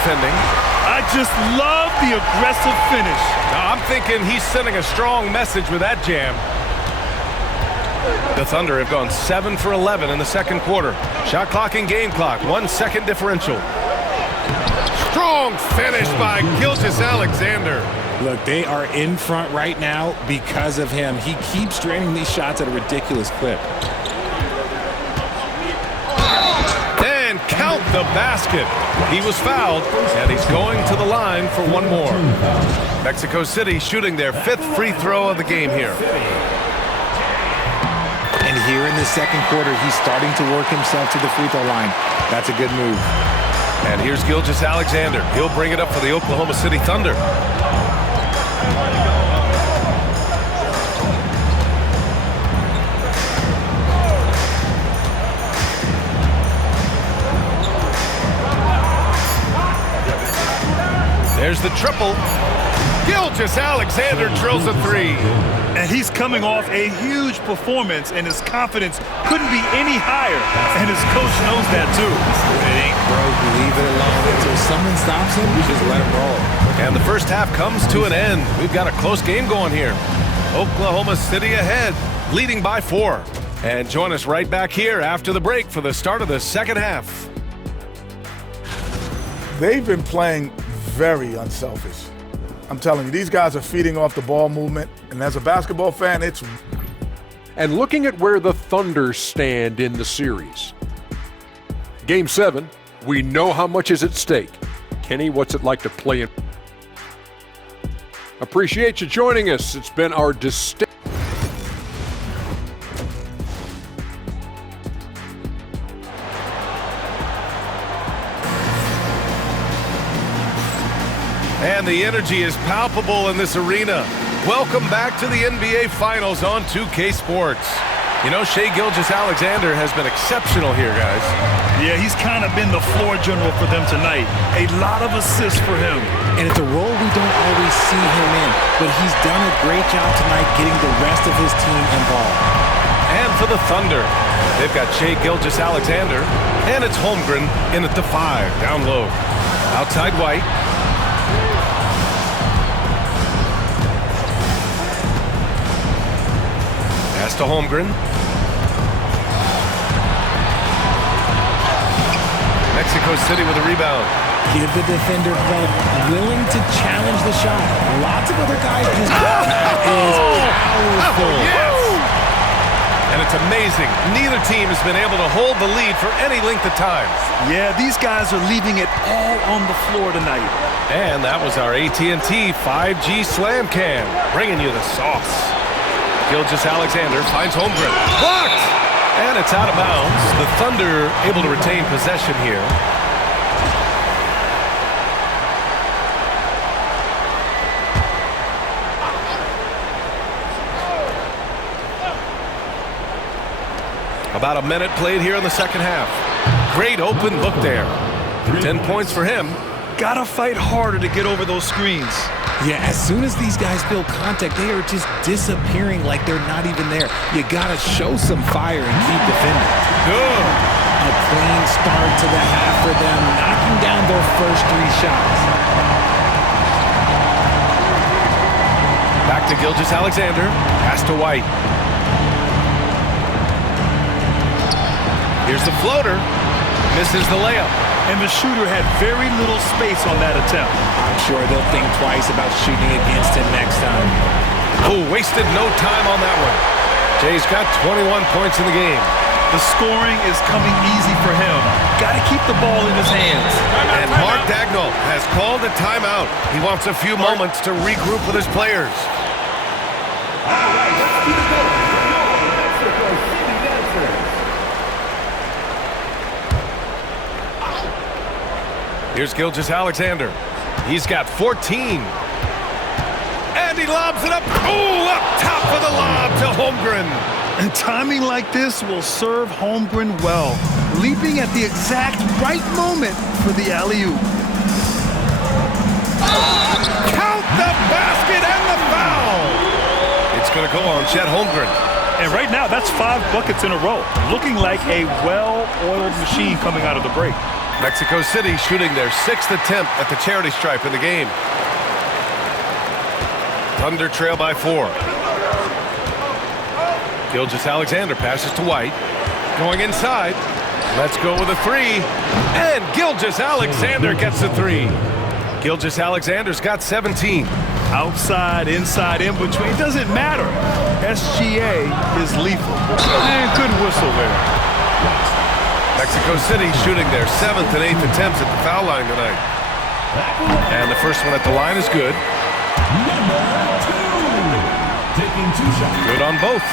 defending. I just love the aggressive finish. Now, I'm thinking he's sending a strong message with that jam. The Thunder have gone 7 for 11 in the second quarter. Shot clock and game clock, 1 second differential. Strong finish by Gilgeous-Alexander. Look, they are in front right now because of him. He keeps draining these shots at a ridiculous clip. And count the basket. He was fouled, and he's going to the line for one more. Mexico City shooting their 5th free throw of the game here. And here in the second quarter, he's starting to work himself to the free throw line. That's a good move. And here's Gilgeous-Alexander. He'll bring it up for the Oklahoma City Thunder. There's the triple. Gilgeous-Alexander drills a 3. And he's coming off a huge performance, and his confidence couldn't be any higher. And his coach knows that, too. When it ain't broke, leave it alone. Until someone stops him, you just let him roll. And the first half comes to an end. We've got a close game going here. Oklahoma City ahead, leading by 4. And join us right back here after the break for the start of the second half. They've been playing very unselfish. I'm telling you, these guys are feeding off the ball movement, and as a basketball fan, it's... And looking at where the Thunder stand in the series. Game 7, we know how much is at stake. Kenny, what's it like to play in? Appreciate you joining us. It's been our distinct... And the energy is palpable in this arena. Welcome back to the NBA Finals on 2K Sports. You know, Shai Gilgeous-Alexander has been exceptional here, guys. Yeah, he's kind of been the floor general for them tonight. A lot of assists for him. And it's a role we don't always see him in, but he's done a great job tonight getting the rest of his team involved. And for the Thunder, they've got Shai Gilgeous-Alexander, and it's Holmgren in at the 5, down low. Outside White. Pass to Holmgren. Mexico City with a rebound. Give the defender credit, willing to challenge the shot. Lots of other guys just... That is powerful. Yes! And it's amazing. Neither team has been able to hold the lead for any length of time. Yeah, these guys are leaving it all on the floor tonight. And that was our AT&T 5G Slam Cam, bringing you the sauce. Gilgeous-Alexander finds Holmgren. Blocked! And it's out of bounds. The Thunder able to retain possession here. About a minute played here in the second half. Great open look there. 10 points for him. Gotta fight harder to get over those screens. Yeah, as soon as these guys feel contact, they are just disappearing like they're not even there. You gotta show some fire and keep defending. Good. A clean start to the half for them, knocking down their first 3 shots. Back to Gilgeous-Alexander. Pass to White. Here's the floater. Misses the layup. And the shooter had very little space on that attempt. I'm sure they'll think twice about shooting against him next time. Oh, wasted no time on that one. Jay's got 21 points in the game. The scoring is coming easy for him. Got to keep the ball in his hands. And Mark Dagnall has called a timeout. He wants a few moments to regroup with his players. Here's Gilgeous-Alexander. He's got 14. And he lobs it up. Oh, up top of the lob to Holmgren. And timing like this will serve Holmgren well. Leaping at the exact right moment for the alley-oop. Count the basket and the foul. It's going to go on Chet Holmgren. And right now, that's 5 buckets in a row. Looking like a well-oiled machine coming out of the break. Mexico City shooting their 6th attempt at the charity stripe in the game. Thunder trail by 4. Gilgeous-Alexander passes to White. Going inside. Let's go with a 3. And Gilgeous-Alexander gets the 3. Gilgeous-Alexander's got 17. Outside, inside, in between, doesn't matter. SGA is lethal. And good whistle there. Mexico City shooting their 7th and 8th attempts at the foul line tonight. And the first one at the line is good. Taking 2 shots. Good on both.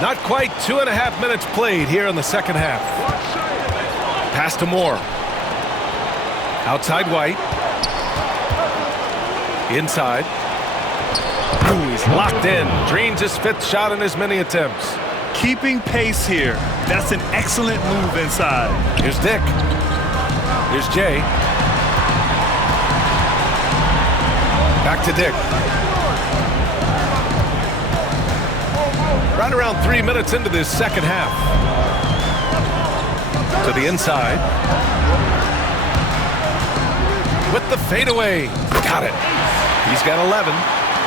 Not quite 2.5 minutes played here in the second half. Pass to Moore. Outside White. Inside. Ooh, he's locked in. Dreams his 5th shot in as many attempts. Keeping pace here. That's an excellent move inside. Here's Dick. Here's Jay. Back to Dick. Right around 3 minutes into this second half. To the inside. With the fadeaway. Got it. He's got 11.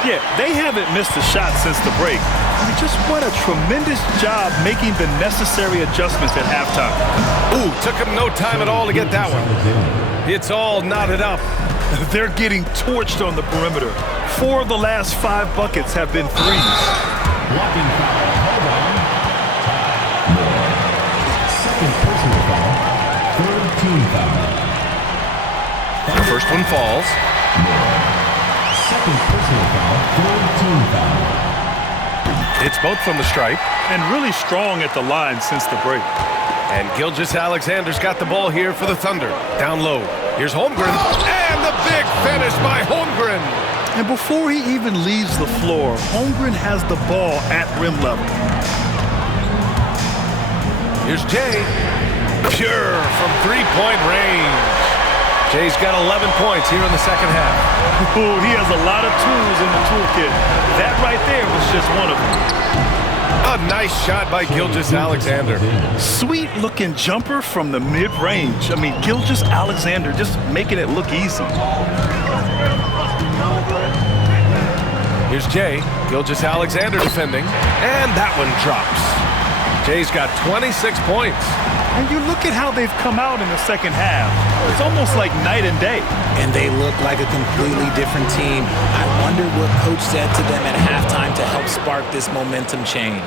Yeah, they haven't missed a shot since the break. I mean, just what a tremendous job making the necessary adjustments at halftime. Ooh, took him no time at all to get that one. It's all knotted up. They're getting torched on the perimeter. 4 of the last 5 buckets have been threes. Blocking foul. Hold on. Second personal foul. 3rd team foul. The first one falls. Second personal foul. 3rd team foul. It's both from the stripe. And really strong at the line since the break. And Gilgeous-Alexander's got the ball here for the Thunder. Down low. Here's Holmgren. And the big finish by Holmgren. And before he even leaves the floor, Holmgren has the ball at rim level. Here's Jay. Pure from 3-point range. Jay's got 11 points here in the second half. Ooh, he has a lot of tools in the toolkit. That right there was just one of them. A nice shot by Gilgeous-Alexander. Sweet-looking jumper from the mid-range. I mean, Gilgeous-Alexander just making it look easy. Here's Jay. Gilgeous-Alexander defending. And that one drops. Jay's got 26 points. And you look at how they've come out in the second half. It's almost like night and day. And they look like a completely different team. I wonder what coach said to them at halftime to help spark this momentum change.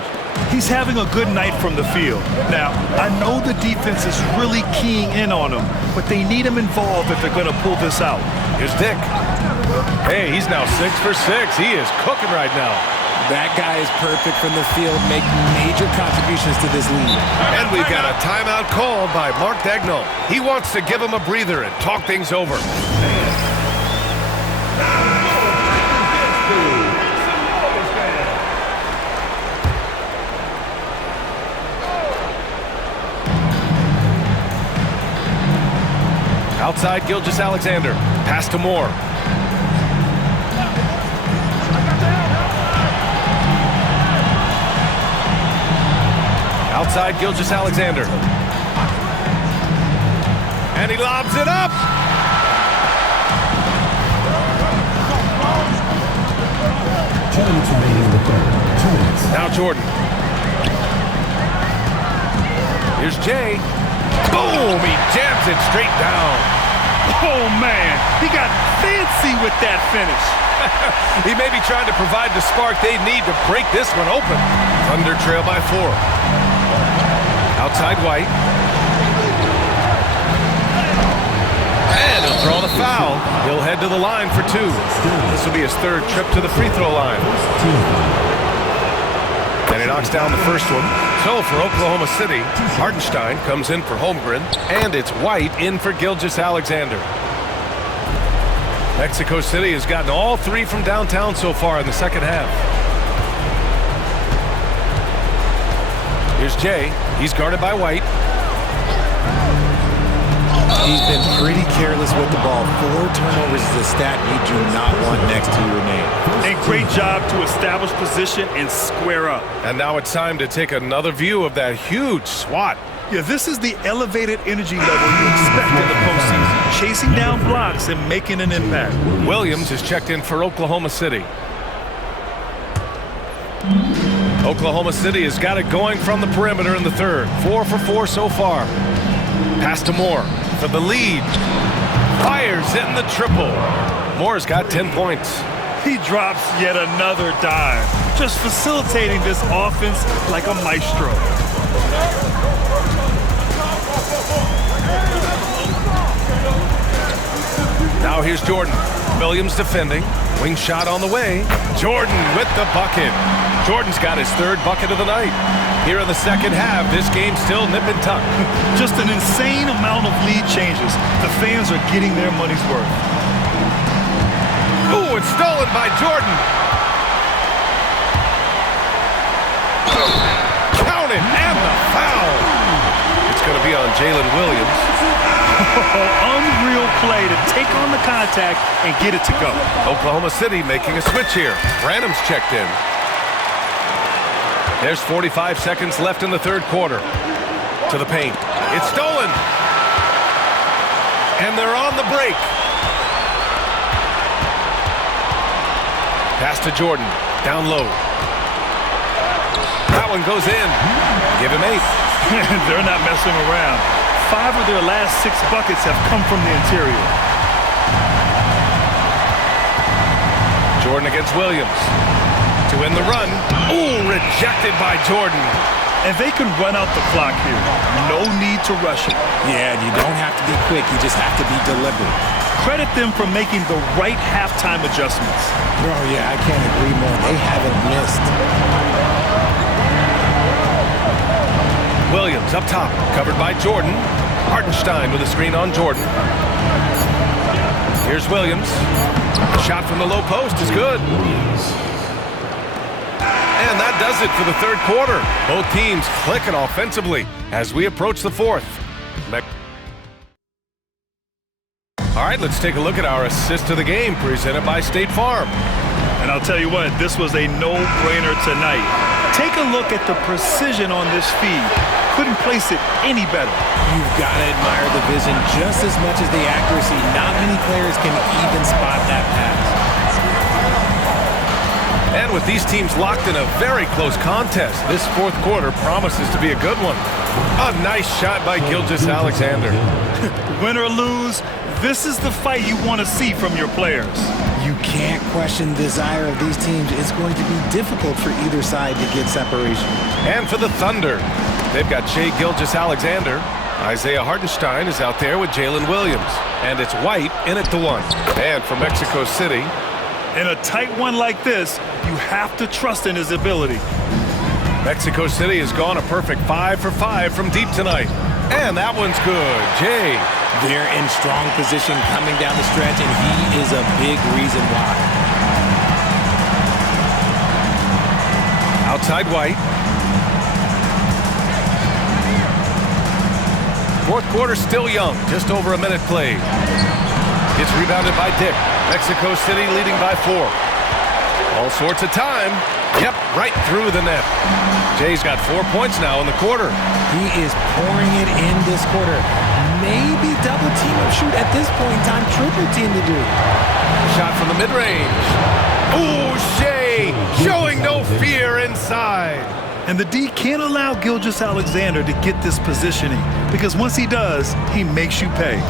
He's having a good night from the field. Now, I know the defense is really keying in on him, but they need him involved if they're going to pull this out. Here's Dick. Hey, he's now 6 for 6. He is cooking right now. That guy is perfect from the field, making major contributions to this lead. And we've got a timeout called by Mark Daigneault. He wants to give him a breather and talk things over. Outside Gilgeous-Alexander. Pass to Moore. Outside Gilgeous-Alexander. And he lobs it up. Now Jordan. Here's Jay. Boom! He jams it straight down. Oh, man. He got fancy with that finish. He may be trying to provide the spark they need to break this one open. Thunder trail by 4. Outside White. And he'll draw the foul. He'll head to the line for 2. This will be his 3rd trip to the free throw line. And he knocks down the first one. So for Oklahoma City, Hartenstein comes in for Holmgren, and it's White in for Gilgeous-Alexander. Mexico City has gotten all 3 from downtown so far in the second half. Here's Jay. He's guarded by White. He's been pretty careless with the ball. 4 turnovers is a stat you do not want next to your name. And great job to establish position and square up. And now it's time to take another view of that huge swat. Yeah, this is the elevated energy level you expect in the postseason. Chasing down blocks and making an impact. Williams is checked in for Oklahoma City. Oklahoma City has got it going from the perimeter in the third. 4 for 4 so far. Pass to Moore for the lead. Fires in the triple. Moore's got 10 points. He drops yet another dime, just facilitating this offense like a maestro. Now here's Jordan. Williams defending. Wing shot on the way. Jordan with the bucket. Jordan's got his 3rd bucket of the night. Here in the second half, this game's still nip and tuck. Just an insane amount of lead changes. The fans are getting their money's worth. Ooh, it's stolen by Jordan. Count it, and the foul. It's going to be on Jalen Williams. Unreal play to take on the contact and get it to go. Oklahoma City making a switch here. Branham's checked in. There's 45 seconds left in the third quarter. To the paint. It's stolen. And they're on the break. Pass to Jordan. Down low. That one goes in. Give him 8. They're not messing around. 5 of their last 6 buckets have come from the interior. Jordan against Williams. To win the run. Ooh, rejected by Jordan. And they can run out the clock here. No need to rush it. Yeah, you don't have to be quick. You just have to be deliberate. Credit them for making the right halftime adjustments. Bro, yeah, I can't agree more. They haven't missed. Williams up top, covered by Jordan. Hartenstein with a screen on Jordan. Here's Williams. Shot from the low post is good. And that does it for the third quarter. Both teams clicking offensively as we approach the fourth. All right, let's take a look at our assist of the game presented by State Farm. And I'll tell you what, this was a no-brainer tonight. Take a look at the precision on this feed. Couldn't place it any better. You've got to admire the vision just as much as the accuracy. Not many players can even spot that pass. And with these teams locked in a very close contest, this fourth quarter promises to be a good one. A nice shot by Gilgeous-Alexander. Win or lose, this is the fight you want to see from your players. You can't question the desire of these teams. It's going to be difficult for either side to get separation. And for the Thunder, they've got Shai Gilgeous-Alexander. Isaiah Hartenstein is out there with Jalen Williams. And it's White in at the 1. And for Mexico City, in a tight one like this, you have to trust in his ability. Mexico City has gone a perfect 5 for 5 from deep tonight. And that one's good. Jay. They're in strong position coming down the stretch, and he is a big reason why. Outside White. Fourth quarter still young, just over a minute played. It's rebounded by Dick. Mexico City leading by 4. All sorts of time. Yep, right through the net. Jay's got 4 points now in the quarter. He is pouring it in this quarter. Maybe double team or shoot at this point in time. Triple team to do. Shot from the mid-range. Ooh, Shai showing no fear inside. And the D can't allow Gilgeous-Alexander to get this positioning, because once he does, he makes you pay.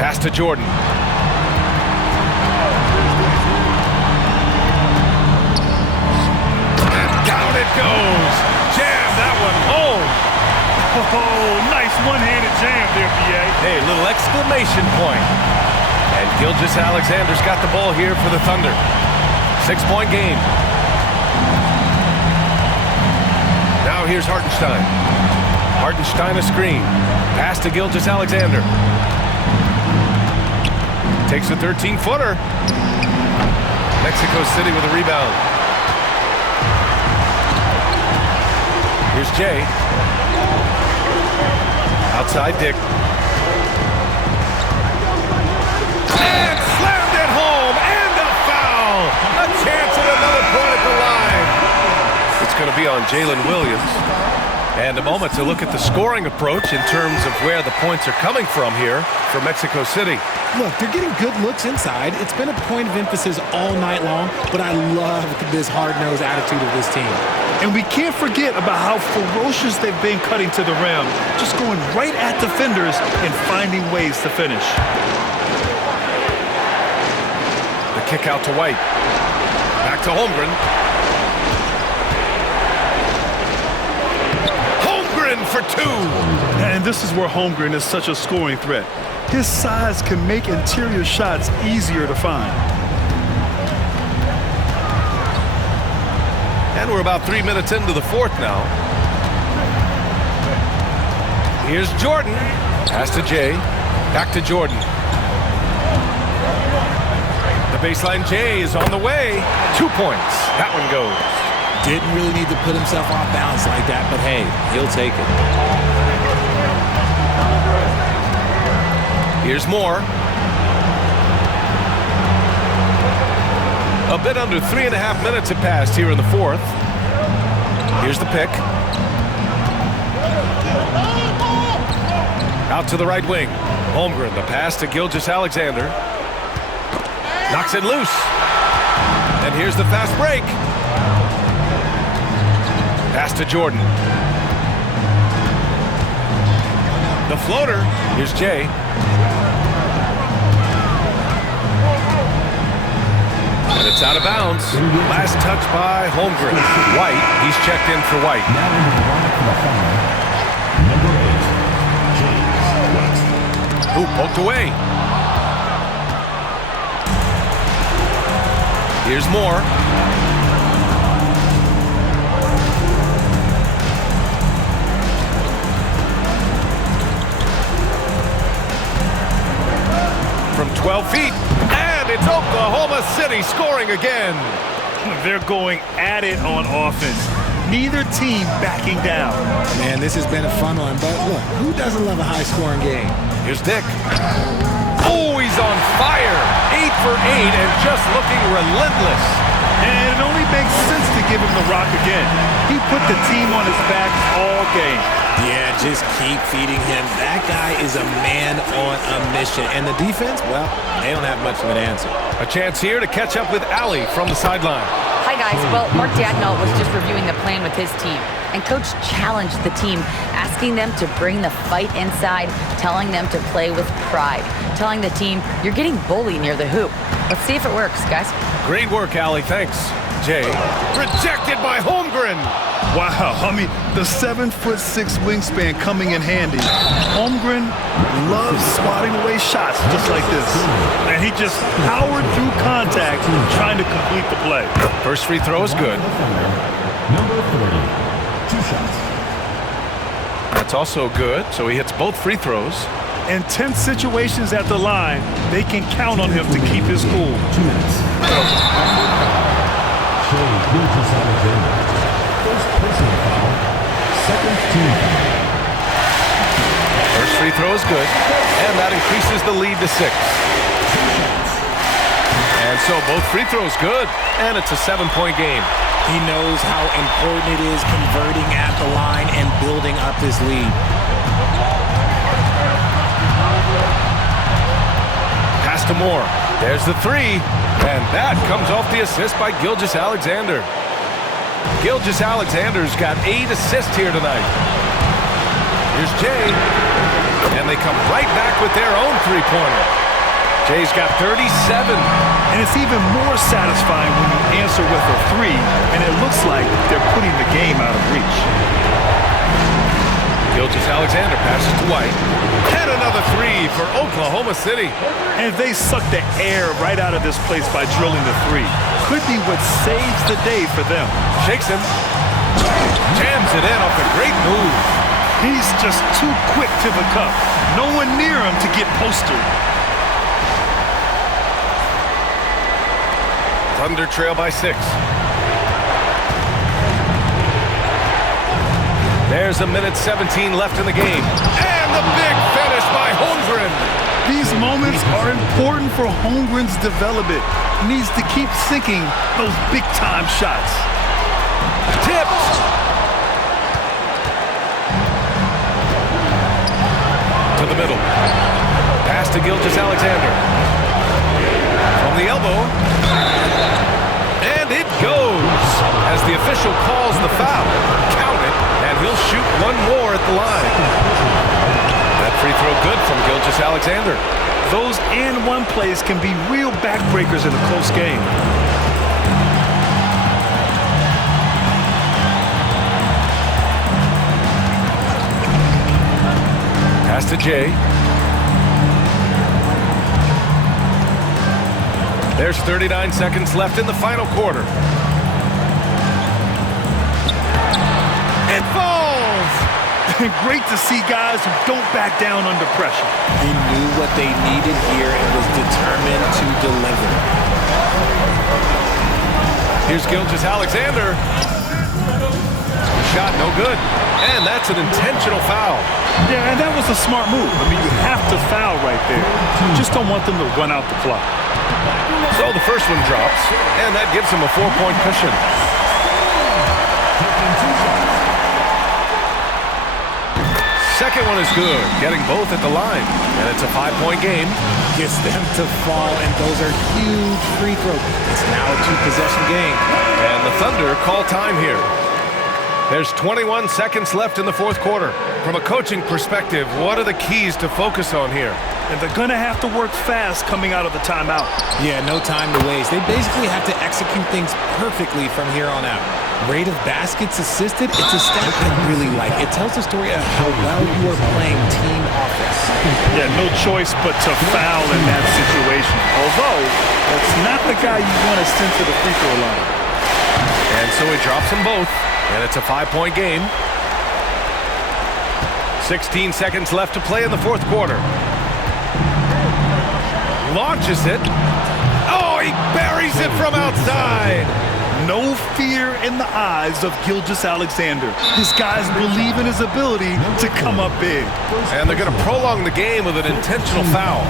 Pass to Jordan. And down it goes. Jam that one home. Oh, nice one-handed jam there, B.A. Hey, little exclamation point. And Gilgeous-Alexander's got the ball here for the Thunder. 6-point game. Now here's Hartenstein. Hartenstein a screen. Pass to Gilgeous-Alexander. Takes a 13-footer. Mexico City with a rebound. Here's Jay. Outside Dick. And slammed it home, and a foul! A chance at another point at the line. It's going to be on Jalen Williams. And a moment to look at the scoring approach in terms of where the points are coming from here for Mexico City. Look, they're getting good looks inside. It's been a point of emphasis all night long, but I love this hard-nosed attitude of this team. And we can't forget about how ferocious they've been cutting to the rim, just going right at defenders and finding ways to finish. The kick out to White. Back to Holmgren. Holmgren for two. And this is where Holmgren is such a scoring threat. His size can make interior shots easier to find. And we're about 3 minutes into the fourth now. Here's Jordan. Pass to Jay. Back to Jordan. The baseline Jay is on the way. 2 points. That one goes. Didn't really need to put himself off balance like that, but hey, he'll take it. Here's Moore. A bit under 3.5 minutes have passed here in the fourth. Here's the pick. Out to the right wing. Holmgren, the pass to Gilgeous-Alexander. Knocks it loose. And here's the fast break. Pass to Jordan. The floater. Here's Jay. And it's out of bounds. Last touch by Holmgren. White, he's checked in for White. Now in the line for the foul, number 8, James White. Ooh, poked away. Here's Moore. From 12 feet. It's Oklahoma City scoring again. They're going at it on offense. Neither team backing down. Man, this has been a fun one, but look, who doesn't love a high-scoring game? Here's Dick. Oh, he's on fire. 8 for 8 and just looking relentless. And it only makes sense to give him the rock again. He put the team on his back all game. Yeah, just keep feeding him. That guy is a man on a mission. And the defense, well, they don't have much of an answer. A chance here to catch up with Allie from the sideline. Hi, guys. Well, Mark Dagnall was just reviewing the plan with his team. And Coach challenged the team, asking them to bring the fight inside, telling them to play with pride, telling the team, you're getting bullied near the hoop. Let's see if it works, guys. Great work, Allie. Thanks. Jay. Rejected by Holmgren. Wow, I mean, the 7'6" wingspan coming in handy. Holmgren loves swatting away shots just like this. And he just powered through contact trying to complete the play. First free throw is good. Number 30, 2 shots. That's also good, so he hits both free throws. In tense situations at the line, they can count on him to keep his cool. 2 minutes. Shea Gilgeous-Alexander. First personal foul. Second team foul. First free throw is good, and that increases the lead to 6. And so both free throws good, and it's a 7-point game. He knows how important it is converting at the line and building up this lead. Pass to Moore. There's the 3, and that comes off the assist by Gilgeous-Alexander. Gilgeous-Alexander's got 8 assists here tonight. Here's Jay, and they come right back with their own three-pointer. Jay's got 37. And it's even more satisfying when you answer with a 3, and it looks like they're putting the game out of reach. Gilgeous-Alexander passes to White. And another 3 for Oklahoma City. And they suck the air right out of this place by drilling the 3. Could be what saves the day for them. Shakes him. Jams it in off a great move. He's just too quick to the cup. No one near him to get postered. Thunder trail by 6. There's a minute 17 left in the game. And the big finish by Holmgren. These moments are important for Holmgren's development. He needs to keep sinking those big-time shots. Tipped. To the middle. Pass to Gilgeous-Alexander. From the elbow. And it goes as the official calls the foul. Count it, and he'll shoot one more at the line. That free throw good from Gilgeous-Alexander. Those and-one plays can be real backbreakers in a close game. Pass to Jay. There's 39 seconds left in the final quarter. It falls! Great to see guys who don't back down under pressure. He knew what they needed here and was determined to deliver. Here's Gilgeous-Alexander. Shot no good. And that's an intentional foul. Yeah, and that was a smart move. I mean, you have to foul right there. You just don't want them to run out the clock. So the first one drops, and that gives him a 4-point cushion. Second one is good, getting both at the line. And it's a 5-point game. Gets them to fall, and those are huge free throws. It's now a 2-possession game. And the Thunder call time here. There's 21 seconds left in the fourth quarter. From a coaching perspective, what are the keys to focus on here? And they're going to have to work fast coming out of the timeout. Yeah, no time to waste. They basically have to execute things perfectly from here on out. Rate of baskets assisted, it's a stat I really like. It tells the story of how well you are playing team offense. Yeah, no choice but to foul in that situation. Although, that's not the guy you want to send to the free throw line. And so he drops them both, and it's a 5-point game. 16 seconds left to play in the fourth quarter. Launches it. Oh, he buries it from outside. No fear in the eyes of Gilgeous-Alexander. His guys believe in his ability to come up big. And they're going to prolong the game with an intentional foul.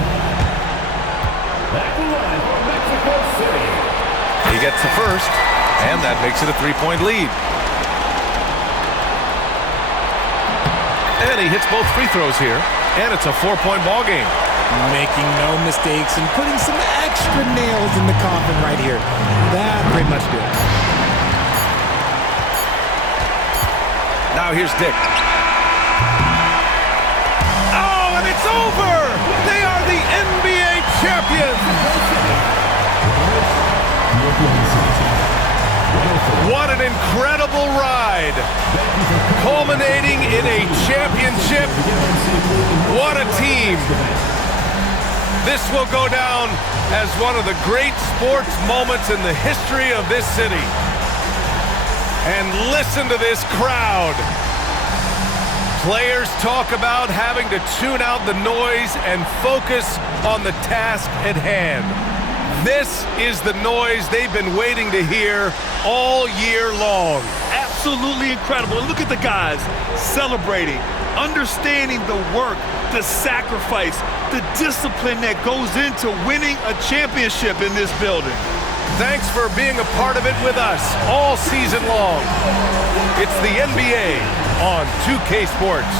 He gets the first, and that makes it a 3-point lead. And he hits both free throws here, and it's a 4-point ball game. Making no mistakes and putting some extra nails in the coffin right here. That pretty much did. Now here's Dick. Oh, and it's over! They are the NBA champions! What an incredible ride! Culminating in a championship. What a team! This will go down as one of the great sports moments in the history of this city. And listen to this crowd. Players talk about having to tune out the noise and focus on the task at hand. This is the noise they've been waiting to hear all year long. Absolutely incredible. Look at the guys celebrating, understanding the work, the sacrifice, the discipline that goes into winning a championship in this building. Thanks for being a part of it with us all season long. It's the NBA on 2K Sports.